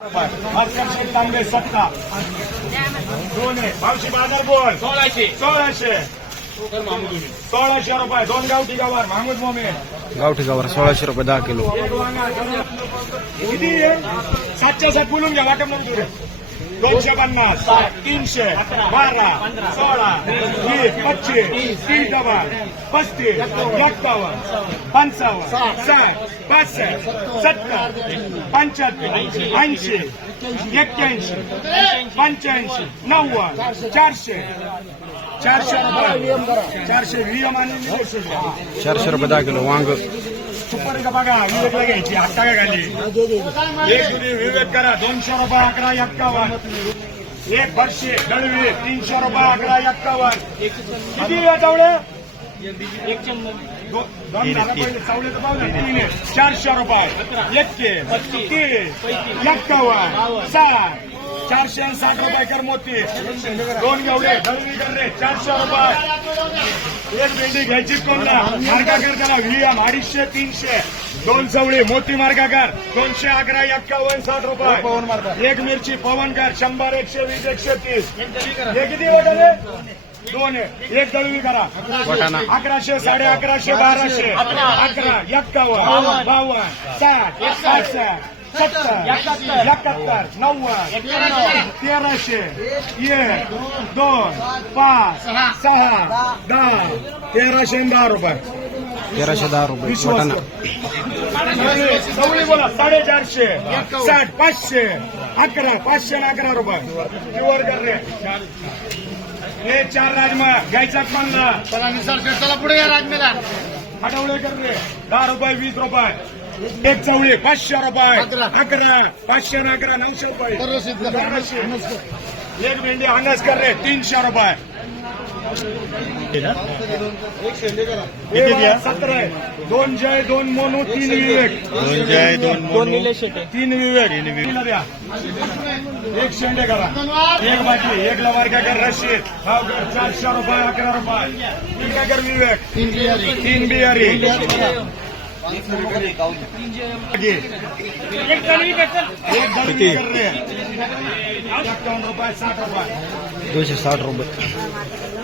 भास्कर तांबे सत्ता दोन आहे मावशी बाजार बोल सोळाशे सोळाशे सोळाशे रुपये दोन गावठी गावार महमूद मोमे गावठी गावर सोळाशे रुपये दहा किलो एक वांगा किती आहे? सातशे सात बोलून घ्या वाटप नको रे दोनशे पन्नास तीनशे बारा सोळा वीस पच्चीस तीस डबा पस्तीस एकावन्न पंचावन्न साठ पासष्ट सत्तर पंच्याहत्तर ऐंशी एक्क्याऐंशी पंच्याऐंशी नव्वद चारशे. चारशे चारशे व्हीएम आणि चारशे रुपये दहा किलो वांग. सुपर बघा विवेकला घ्यायची आत्ता काय एक दुधी विवेक करा दोनशे रुपये अकरा एक्कावन्न एक वर्षे दळवी तीनशे रुपये अकरा एक्कावन्न किती चवळे. चारशे रुपये. एक्कावन्न साठ. चारशे आणि साठ रुपये कर मोती. दोन घेवडे दळवी कर रे चारशे रुपये. एक भेंडी घ्यायची कोणला? मार्गाकर त्याला व्हीएम अडीचशे तीनशे. दोन चवळी मोती मार्गाकर. दोनशे अकरा एक्कावन्न साठ रुपये. एक मिरची पवनकर शंभर एकशे वीस एकशे तीस. हे किती वाटले दोन एक दळवी करा. अकराशे साडे अकराशे बाराशे. अकरा एक्कावन्न बावन्न साठ पासष्ट सत्तर एकाहत्तर नव्वद तेराशे एक दोन पाच सहा. दहा. तेराशे दहा रुपये. तेराशे दहा रुपये. चवळी बोला साडेचारशे साठ पाचशे अकरा पाचशे आणि अकरा रुपये. प्युअर कर रे. हे चार राजमा घ्यायचा म्हणला चला पुढे या राजमेला. आठवडे कर रे. दहा रुपये वीस रुपये. एक चवळी पाचशे रुपये. अकरा. पाचशे अकरा नऊशे रुपये. बाराशे एक भेंडी अनस कर रे तीनशे रुपये. सतरा आहे. दोन जय दोन मोनू तीन विवेक. दोन जय दोन दोन निले शेटे. तीन विवेक. द्या. एक शेंडे करा. एक बाटली एक लवार का कर रशीद. चारशे रुपये अकरा रुपये. तीन का कर विवेक? तीन बियारी. एक दळवी एकावन्न रुपये साठ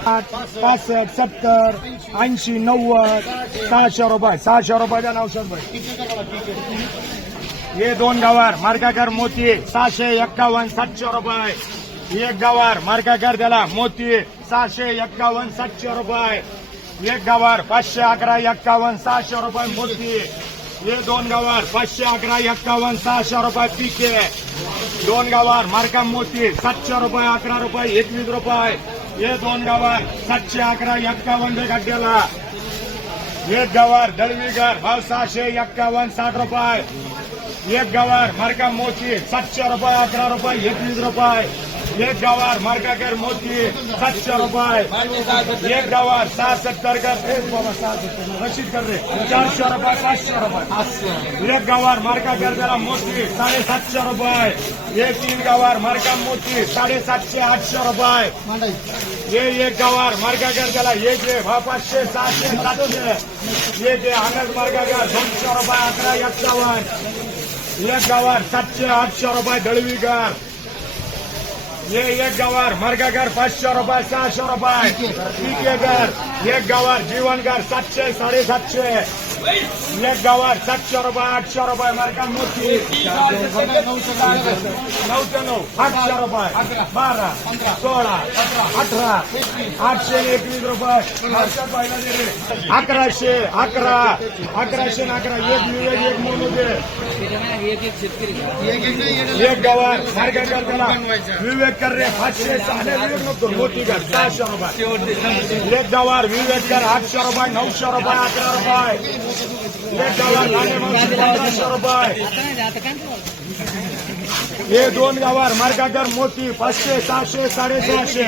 आठ पासष्ट सत्तर, ऐंशी, नव्वद, सहाशे रुपये सहाशे रुपये द्या नऊशे रुपये हे दोन गावार, मार्गाकर मोती सहाशे एक्कावन्न, सातशे रुपये. एक गावार, मार्गाकर त्याला मोती सहाशे एक्कावन्न, सातशे रुपये. एक गावावर पाचशे अकरा एक्कावन्न सहाशे रुपये मोती हे दोन गावावर पाचशे अकरा एक्कावन्न सहाशे रुपये पिके दोन गावावर मार्का मोती सातशे रुपये अकरा रुपये एकवीस रुपये. हे दोन गावावर सातशे अकरा एक्कावन्न ते गड्ड्याला एक गवार दळवीगर भाव सहाशे एक्कावन्न साठ रुपये. एक गवार मार्का मोती सातशे रुपये अकरा रुपये एकवीस रुपये. एक गावार मार्काकर मोती सातशे रुपये. एक गावार सहा सत्तर का बाबा सत्तर रशीद कर रे चारशे रुपये पाचशे रुपये. एक गावार मार्काकर त्याला मोती साडेसातशे रुपये. एक तीन गावार मार्का मोती साडेसातशे आठशे रुपये. हे एक गावार मार्गाकर त्याला एक हे भाव पाचशे सहाशे सातशे. एक हे आनंद मार्गाकर दोनशे रुपये अकरा एक्कावन्न एक गावार सातशे आठशे रुपये दळवीकर ये एक गवार मार्गागर पाचशे रुपये सहाशे रुपये. पिकेकर एक गवार जीवनगर सातशे साडेसातशे. एक गावात सातशे रुपये आठशे रुपये मार्का. मोठी. नऊशे नऊ आठशे रुपये बारा सोळा अठरा आठशे एकवीस रुपये. अकराशे अकरा अकराशे अकरा. एक मिळेल एक मोनू दे एक गावात मार्गाकर करताना विवेक कर रे. पाचशे विवेक मोठी कर सहाशे रुपये. एक गावात विवेक कर. आठशे रुपये नऊशे रुपये अकरा रुपये. एक हे दोन गावार मार्गाकर मोती पाचशे सहाशे साडेसहाशे.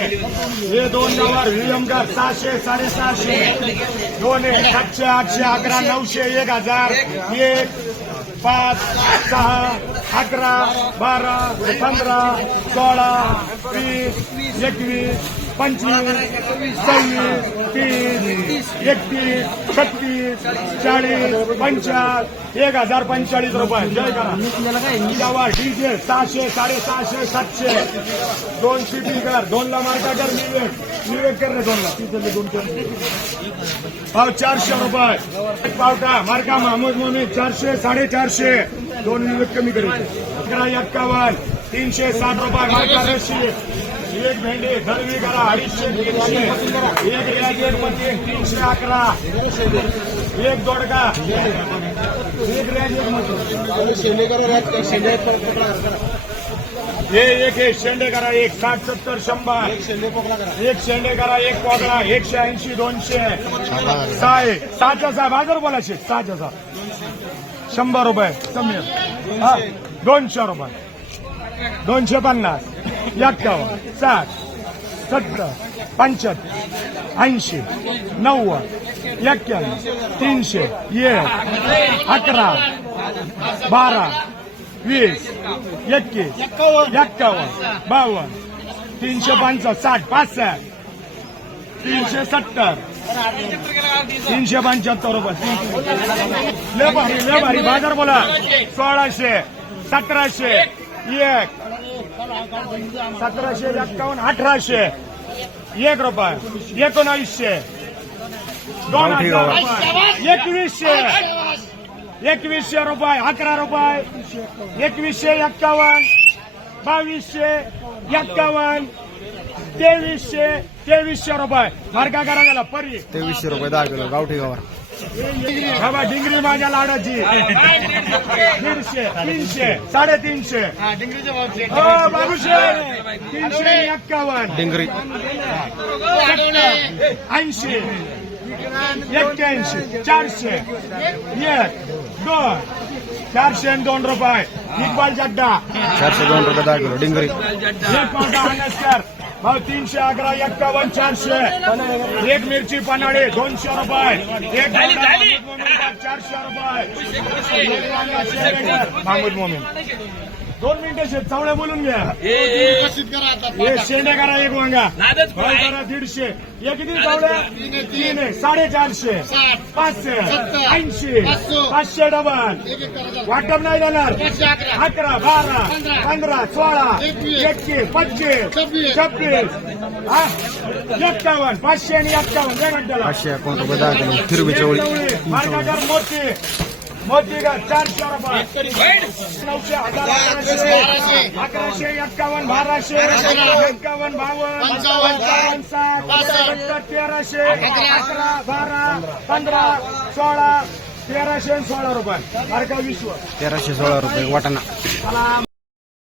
हे दोन गावार विलंबकर सहाशे साडेसहाशे. दोन एक सातशे आठशे अकरा नऊशे एक हजार. एक पाच सहा अकरा बारा पंधरा सोळा वीस एकवीस पंचवीस सव्वीस तीस एकतीस छत्तीस चाळीस पंचाळीस एक हजार पंचेचाळीस रुपये. जय करा. डीजे सहाशे साडेसहाशे सातशे. दोन सिटी कर दोनला मारता मार्का कर निवेद. निवेद कर रे दोनला. तिथे दोन कर चारशे रुपये. पावटा मारका महमूद मोमी चारशे साडेचारशे. दोन निवेट कमी करू अकरा एक्कावन्न तीनशे साठ रुपये मार्का एक भेंडी दरवी करा अडीचशे तीनशे. एक एक एक मध्ये तीनशे अकरा. एक दोडका. एक रॅज एक मध्ये हे एक एक शेंडे करा एक साठ सत्तर शंभर. एक शेंडे करा एक पोकळा एकशे ऐंशी दोनशे. सहा आहे सहाच्या सहा बाजार बोलायचे सहाच्या सहा शंभर रुपये कमी. हा. दोनशे रुपये. दोनशे पन्नास. एक्कावन्न साठ सत्तर पंच्याहत्तर ऐंशी नव्वद एक्क्याण्णव तीनशे एक अकरा बारा वीस एकवीस एक्कावन्न बावन्न तीनशे पंचावन्न साठ पासष्ट तीनशे सत्तर तीनशे पंच्याहत्तर रुपये लय भारी लय भारी बाजार बोला. सोळाशे. सतराशे. एक. सतराशे एक्कावन्न अठराशे. एक रुपये. एकोणावीसशे. दोन हजार. रुपये एकवीसशे. एकवीसशे रुपये अकरा रुपये. एकवीसशे एक्कावन्न बावीसशे एक्कावन्न तेवीसशे तेवीसशे रुपये. मार्गा करा गेला परी. तेवीसशे रुपये दहा किलो गावठी गवार बाबा डिंगरी माझ्या लाडाची. दीडशे तीनशे साडेतीनशे. हो बाबूशे. तीनशे एक्कावन्न. डिंगरी. ऐंशी. एक्क्याऐंशी. चारशे. एक दोन. चारशे आणि दोन रुपये. इक्बाल जड्डा. चारशे दोन रुपये दहा किलो. डिंगरी. एक पावटा भाऊ तीनशे अकरा एक्कावन्न चारशे. एक मिरची पन्हाळे दोनशे रुपये. एक चारशे रुपये. महमूद मोमीन. दोन मिनिटं शेत चावड्या बोलून घ्या. उपस्थित करा आता एक शेंडे करा एक वांगा. करा दीडशे. एक किती चावड्या? तीन आहे साडेचारशे. पाचशे. ऐंशी. पाचशे, डबल. वाटप नाही पाचशे अकरा. बारा पंधरा, सोळा एकवीस, छब्बीस, छब्बीस. हा? एक्कावन्न. पाचशे आणि एक्कावन्न. पाचशे एकावन्न रुपये दहा किलो हिरवी चवळी. मार्गाकर मोती मोती का चारशे रुपये नऊशे हजार अकराशे अकराशे एक्कावन्न बाराशे एक्कावन्न बावन्न साठ तेराशे अकरा. बारा पंधरा सोळा तेराशे सोळा रुपये. मार्गा विश्व. तेराशे सोळा रुपये वाटाणा.